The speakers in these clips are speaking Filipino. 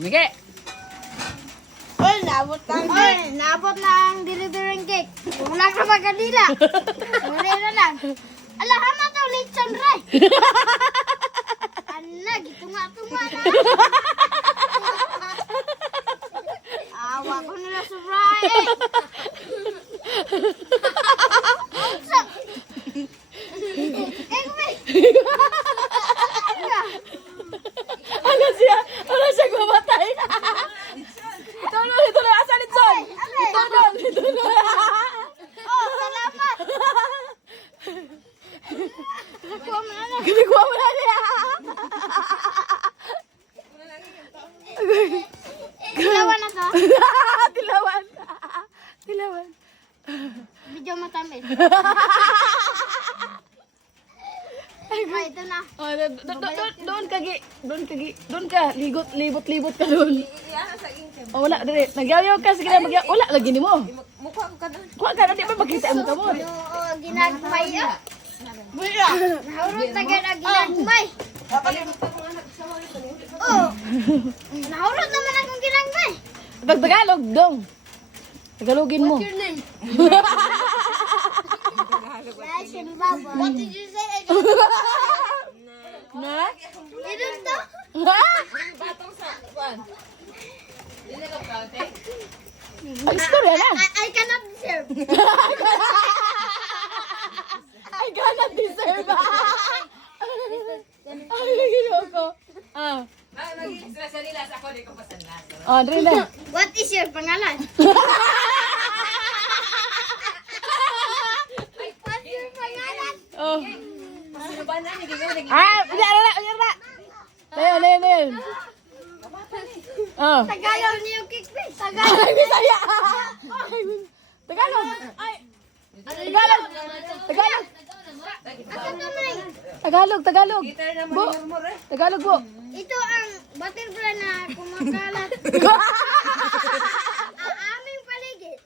Sige. Oy, naabot na ang delivery cake. Wala ka ba kanila? Wala na lang. Ala, hama to, lechon ray. Ana, gitunga-tunga na. Awa ko nila sobra eh. Ano siya? Ano siya gumatay? Ito na, asa Litson? Ito na. Oh, salamat. Ginagawa mo na niya. Ilawan na to. Tilawan. Medyo matamis. Ay, ito na. Oh, doon ka. Libot ka doon. Oh, wala, dali. Nagyayaw ka, sige na, wala, lagi ni mo. Mukha ko ka doon. Kuha ka, di ba makita mo ka mo? Oo, ginagmay ah. Nahurot na ginagmay. Oo. Nahurot naman akong ginagmay. Tagalog, dong. Tagalogin mo. What's your name? What did you say? Na? Idun to? Ha? Batong sa kwan. Dili ko kaute. Istorya na. I cannot deserve. I cannot deserve. Ay, nagino ko. Ah. Nag-extra sa nila sa ako, di ko pasanlas. Oh, dali na. What is your pangalan? What's your pangalan? Oh. Sino ba na? Nagiging Unyara. Layon. Oh. Tagalog niyo kikpit. Ay, Bisaya. Tagalog. Ay. Tagalog. Gitar na Bo. murmur. Tagalog po. Ito ang butterfly na kumakalat. Ang aming paligid.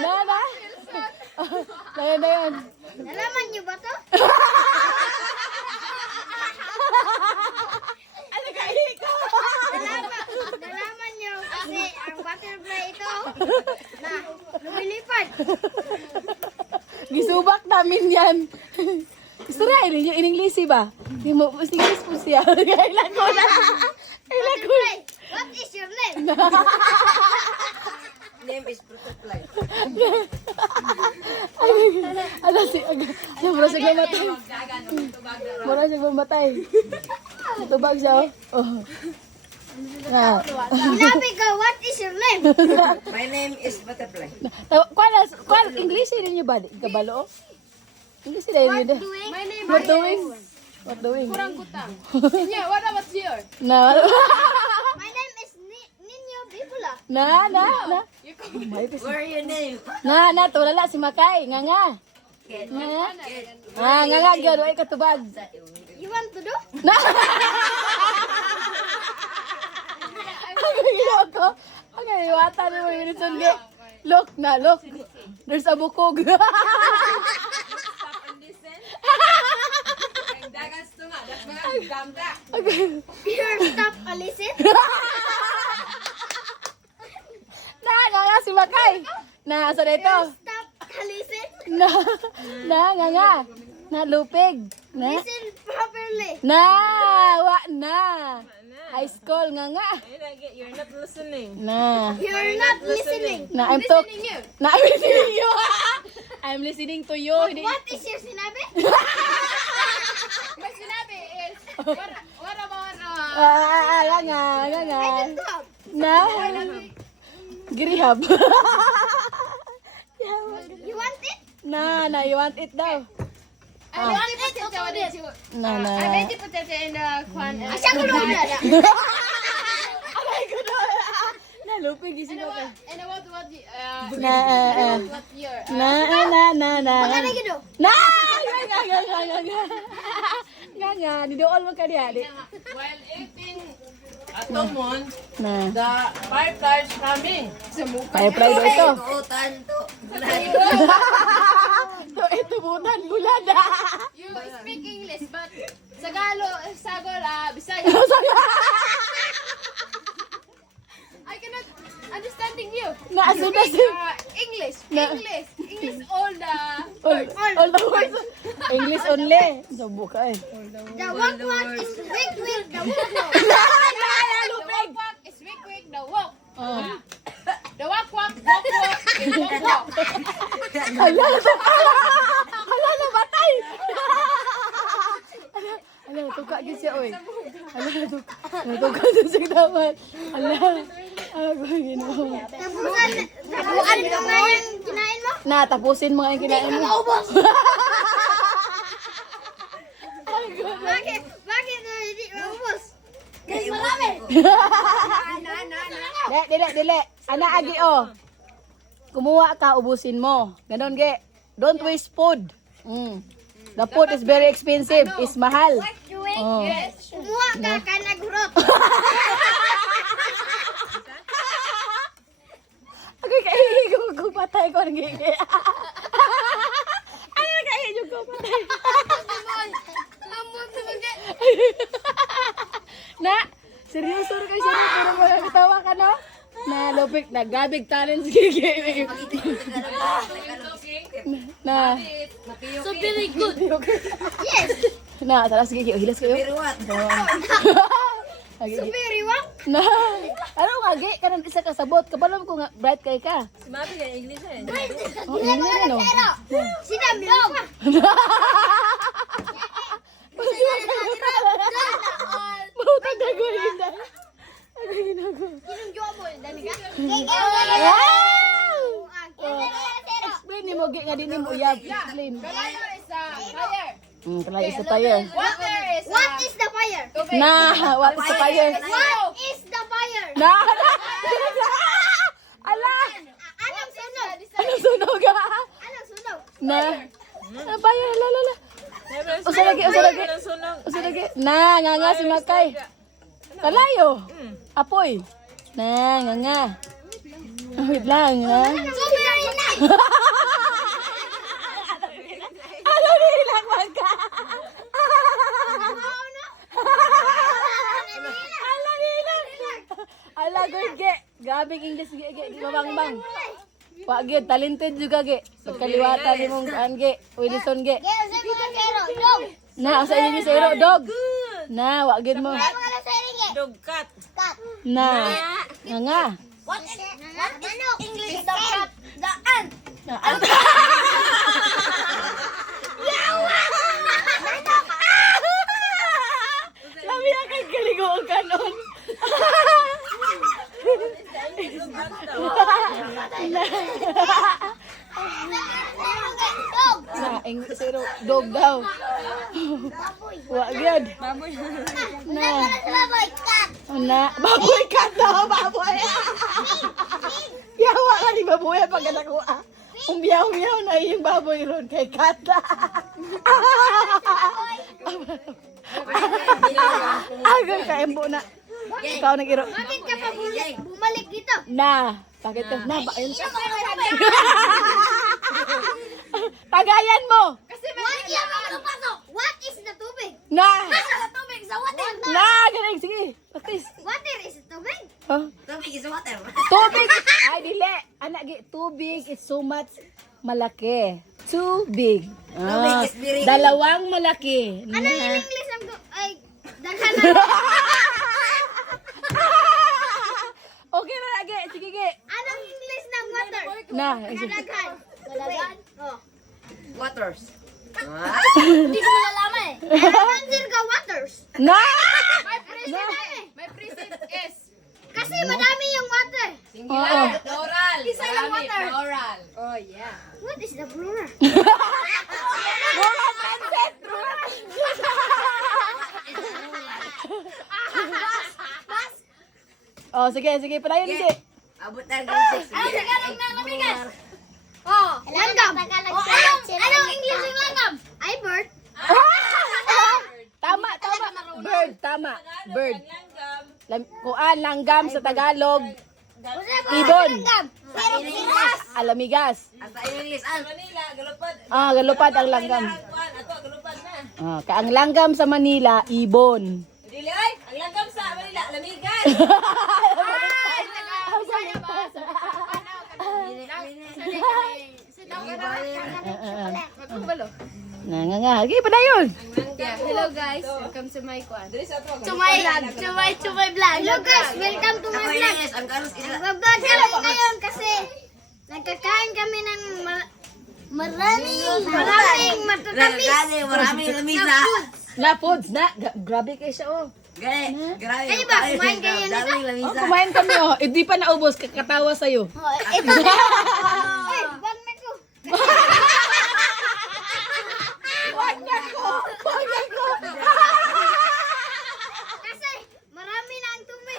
Na. Layon. Nalaman niyo ba to? Ano kayo ko? Nalaman niyo kasi ang butterfly ito na lumilipad. Gisubak namin yan. Gusto na, in-English ba? Hindi mo, English po siya. Kailan ko na. Butterfly, what is your name? Name is Butterfly. Ano si, mura siya mamatay. Mura siya mamatay. Tubag siya, oh. Na. Sinabi ko, what is your name? My name is Butterfly. Kuan English din niyo ba? Kabalo? English din niyo. My name What doing? What doing? Kurang kutang. Yeah, what about here? Na. My name is Ninyo Bibula. Na. Where are your name? Na, tulala si Makay, nga. Nga. Nga, gyud ay katubag. You want to do? Na. Ako. Okay, wata ni mo yun sundi. Look. There's a bukog. Stop and listen. Ang dagas to nga. Das mga gamda. Okay. Here, stop and listen. Na, si Makay. Na, sa dito. Stop and listen. Na, lupig. Na. Listen properly. Na. High school, nga. You're not listening. Na. You're not listening. Na, I'm listening you. I'm listening to you. What is your sinabi? My sinabi is, what about, Nga. I don't know. Na. Grihab. You want it? Na, you want it daw. I want it. Na. I bet you put it in the kwan. Asya ko lang na. Aray ko na. Na, lupig. Isi mo ka. And what Na. what year? Na. Magkano gido? Na! Nga. Nidool mo ka diya. While eating atomon, Na. the fireflies coming. Firefly daw ito. Utan to. Ito butan bulada. You speak English, but Sagalo, Bisaya. Naasunod. English. Na- English all the All the words. English only. Subo ka eh. The walk is weak. The walk. walk is quick, the walk. Oh. The walk, is walk. Hala, nabatay! Hala, natuka din siya, oy. Hala, natuka din siya dapat. Hala, ginawa. Tapuan mo nga yung kinain mo. Na, tapusin mo nga yung kinain mo. Bakit hindi maubos? Kasi marami. Dili. Ana, agi, oh. Kumuha ka, ubusin mo. Ganon, ge. Don't waste food. The food is very expensive. Is mahal. Oh. Kumuha ka ka naghurot. Ako kaihi ko patay ko ng gigi. Ano kaihi ko patay? Na, seryoso ka siya rin. Pero mo nagtawa ka, no? Na, lupik, nagabig talent gigi. Na, So very good. Yes. na, tara sige, hilas kayo. So very what? Na, ano nga, gi, kanan isa ka sabot. Kapalam ko nga, bright kay ka. Sumabi ka English eh. Oh, yun na, no? Sinabi mo pa. Mahutag na ko, hindi. Ano ginagawa? Wow! Explain ni mo, gi, nga din ni mo uyab. Explain. Kalayo is fire. Kalay isa tayo. Water is What is the fire? Na, what is the fire? What is the fire? Na, ala! Anong sunog? Ano sunog ah? Anong sunog? Na, na fire, la. Usa lagi. Usa lagi. Na, nga si Makay. Kalayo. Apoy. Na, nga. Wait lang, ha? So very nice. Ano nilang magka? Ala nilang. Ala, good, ge. Gabing English, ge. Di mabang-bang. Wag, ge. Talented juga, ge. Pagkaliwatan ni mong kaan, ge. Wilson, ge. Kaya sa mga zero, dog. Na, sa inyo ni Zero, dog. Na, wag, ge mo. Kaya mga seringe. dog cat. Cat. Na, nga. What is ano? English the cat. The ant. Na, anta. Lami kay kaligoon kanon. Dog. Na, Zero, dog daw. Wag, yun. Na. Baboy, cat. Na, baboy ka daw, baboy. Yawa ka ni baboy pag nakuha. Umbiyaw-biyaw na yung baboy ron kay Kata. Agad ka, embo na. Ikaw nag-iro. Bakit ka pa bumalik dito? Na, bakit ka? Na, ba? Ayun. Tagayan mo. What is the tubig? Na. Asa sa tubig sa water? Na, galing. Sige, patis. Water is tubig? Huh? Tubig is water. Tubig. Ay, dili. Anak, tubig is so much malaki. Too big. Ah, dalawang malaki. Ano yung Na. English ang ay daghan na? Okay na lagi. Sige, ge. Anong English ng water? Na. Kadaghan. Kadaghan? Oh. Waters. Hindi ko malalaman eh. Answer ka waters. Na. My preset is Kasi madami yung water. Oo. plural. Isa lang Marami, water. Plural. Oh yeah. What is the plural? Oh, sige, palayon sige. Abot na ng 6. Ano Tagalog ng lamigas? Oh, langgam. Oh, anong English ng langgam? Ay, bird. Tama. Bird, tama. Bird. Kuan, langgam sa Tagalog. Ibon. Langgam. Pero piras. Alamigas. Asa English ang Manila, galupad. Ah, galupad ang langgam. Kuan, ato galupad na. Ah, ang langgam sa Manila, ibon. Dili ay, ang langgam sa Manila, lamigan. Lagi pa na yun. Hello guys, welcome to my kwan. Chumay vlog. Hello guys, welcome to my vlog. Nag-vlog kami ngayon kasi nagkakain kami ng maraming matatamis. Maraming lamisa. Na, Pods, na. Grabe kayo siya, oh. Grabe. Kayo ba, kumain kayo nito? Daming Oh, lamisa. kumain kami, oh. Hindi pa naubos, kakatawa sa'yo. Ito. Ay, wag na ko. Kasi marami na ang tumi.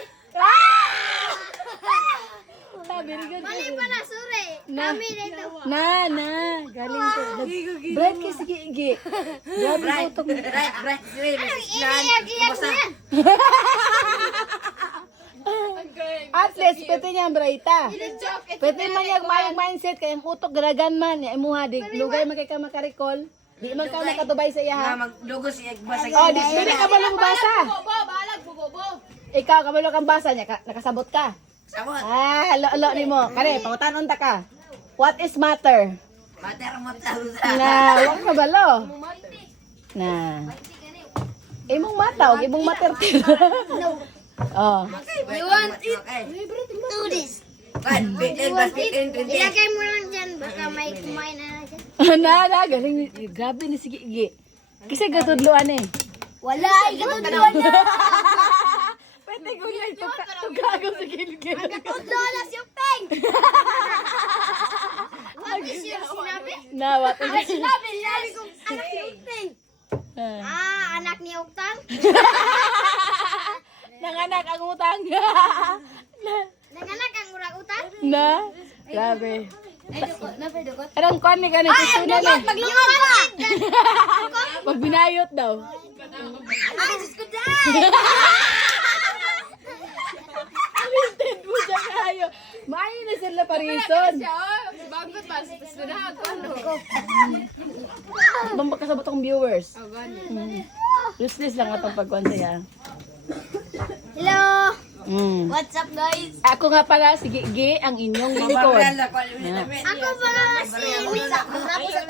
Very good. Mali pa na, sorry. Na. Kami dito. Galing ko. Bright ka, sige, Igi. Grabe ko ito. Right. Iiyak mo yan. At least, pwede niya, Brighta. Pwede man yung mayong mindset, kaya ang utok garagan man. Imuha, di, lugay man kay ka makarikol. Di man ka nakatubay sa iya, ha? Magdugos siya basa. Oh, di, pwede ka ba lang basa? Ikaw, kabalo kang basa niya, nakasabot ka. Sabot. Alo ni mo. Kare, pangutanon ta ka. What is matter? Mater mo sa. Na, wag ka balo. Na. Imong mata, og imong matter. Oh. You want it? Do this. Ilagay mo lang dyan, baka may kumain na dyan. Na, galing. Grabe ni sige, Igi. Kasi gatudloan eh. Wala, ikatudloan na. Pwede ko yan. Tugago sa gilgil. Ikatudloan na si Peng. What is your sinabi? Na, what is it? Sinabi ko, anak ni Peng. Anak ni Uktang? Nanganak ang utang. Nanganak ang urang-utang? Na, grabe. Anong kwan ni ka nagsusunan eh. Maglungan ka! Pag binayot daw. Ay, Diyos ko dahil! Alisted mo siya kayo. Maayo na sila parison. Bagot pa, sudahan ko ano. Bang kasabot akong viewers. Useless lang atong pagkuhan saya. Hello! Mm. What's up, guys? Ako nga pala si Gigi, ang inyong lingkod. Ako pala si Misa.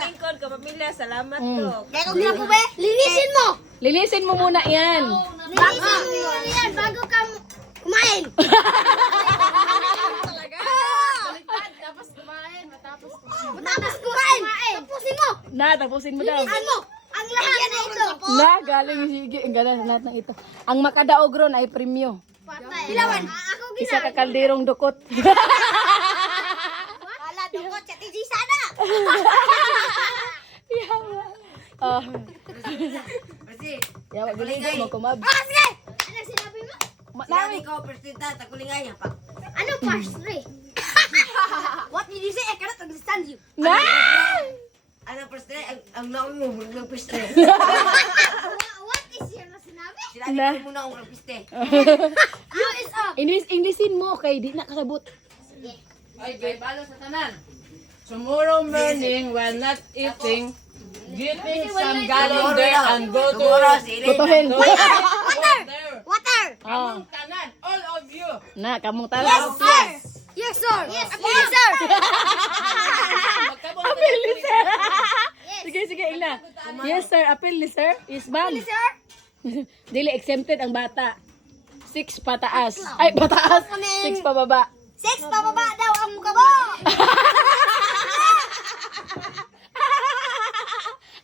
Lingkod ka, pamilya, salamat Mm. to. Kaya kung po ba? Linisin mo! Linisin mo muna yan. Linisin mo yan bago ka kumain! Tapos kumain, matapos Matapos kumain! Tapusin mo! Na, tapusin mo daw. Linisin mo! Ang lahat na ito! Na, galing si Gigi. Ang ganda lahat ng ito. Ang makadaog ron ay premyo. Patay. Ilawan! Ako Isa ka kalderong dukot. Wala dukot sa tiji sana! Oh. Kasi, Yawa, guligo mo kumab. Ah, sige! Ano sinabi mo? sinabi ko, presenta, takulingay pa. Ano parsley? What did you say? I cannot understand you. Na! Ano prestre? Ang naong mo, huwag prestre. What is your sinabi? Sinabi Na. ko muna ang prestre. You is up. Inglesin mo kay di na kasabot. Ay, gay balo sa tanan. Tomorrow morning, while not eating, give me some gallon there and go to Siguro, sili. Butuhin. Water! there. Water! Oh. Tanan, all of you. Na, kamong Yes, tala. sir! Yes, sir! Yes, sir! Apil ni sir. Yes. Sige, sige, ina. Yes, sir. Apil ni sir. Yes, ma'am. Sir? Dili exempted ang bata. 6 pataas. Ay, pataas. 6 pababa. 6 pababa daw ang mukha mo!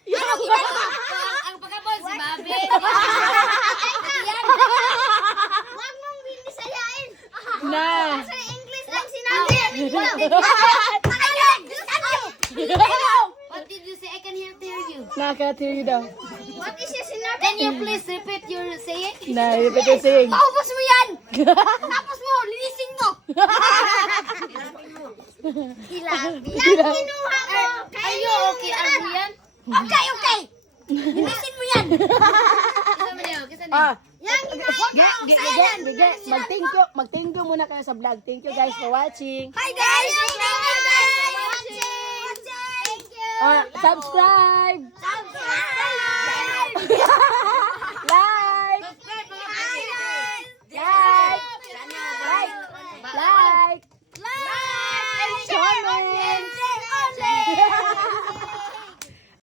Ang pagkabol si Bobby. Huwag mong binisayain. Na. Sa English lang sinabi. What did you say? I can hear you. Nakatiri daw. What is your sinabi? Can you please repeat your saying? Na, repeat your saying. Paubos mo yan! Tapos mo, linisin mo! Hilabi. Yan kinuha mo! Are you okay, Adrian? Okay, okay! Linisin mo yan! Ah, Yan kinuha mo! mag-thank you muna kayo sa vlog. Thank you guys for watching. Hi guys! Thank you guys for watching! Thank you! Subscribe.